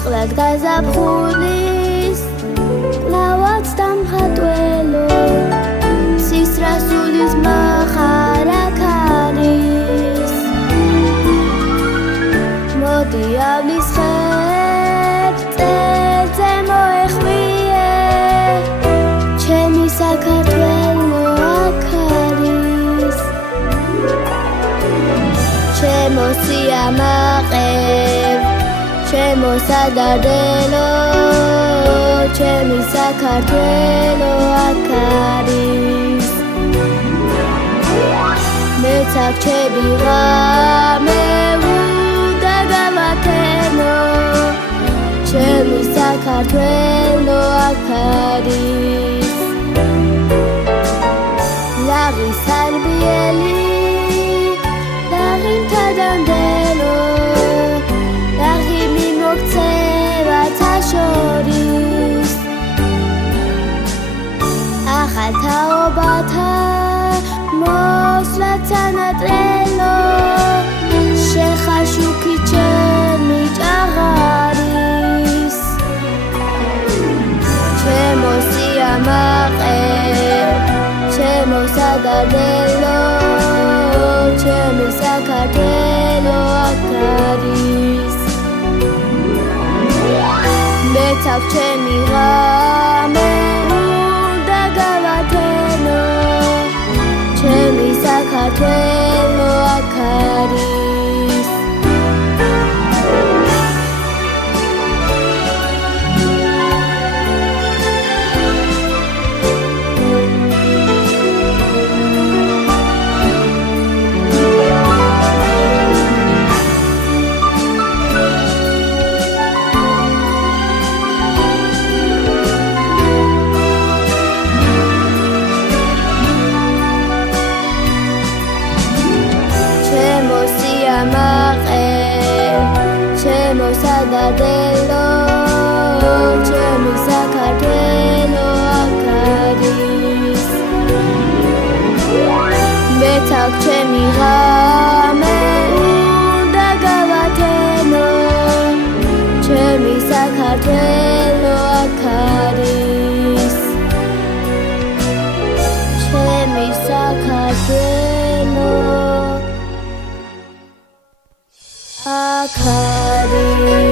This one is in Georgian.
ნაკლად გაზაფხულის კლავაც დამხატველო სისრასულის მახარაკ არის მოდი ავლის ხერწელზე მოეხვიე ჩემი საქართველო აქ არის ჩემო სიამაყე ჩემო სადარდელო ჩემი საქართველო აქ არის მეც აქ ჩემიღამე უდაგავათენო ჩემი საქართველო აქ არის ლაღი სარბიელი ლაღი მთადამდელო შორის ახალ თაობათა მოსვლა თანატრელო შეხარ შუქი ჩემი ჭაღარის ჩემო სიამაყე ჩემო სადარდელო ჩემი საქართველო აქ არის მეც აქ ჩემიღამე უდაგავათენო ჩემი საქართველო აქ არის ჩემო სადარდელო ჩემი საქართველო აქ არის მეც აქ ჩემიღამე უდაგავათენო ჩემი საქართველო აქ არის ჩემი საქართველო აქ არის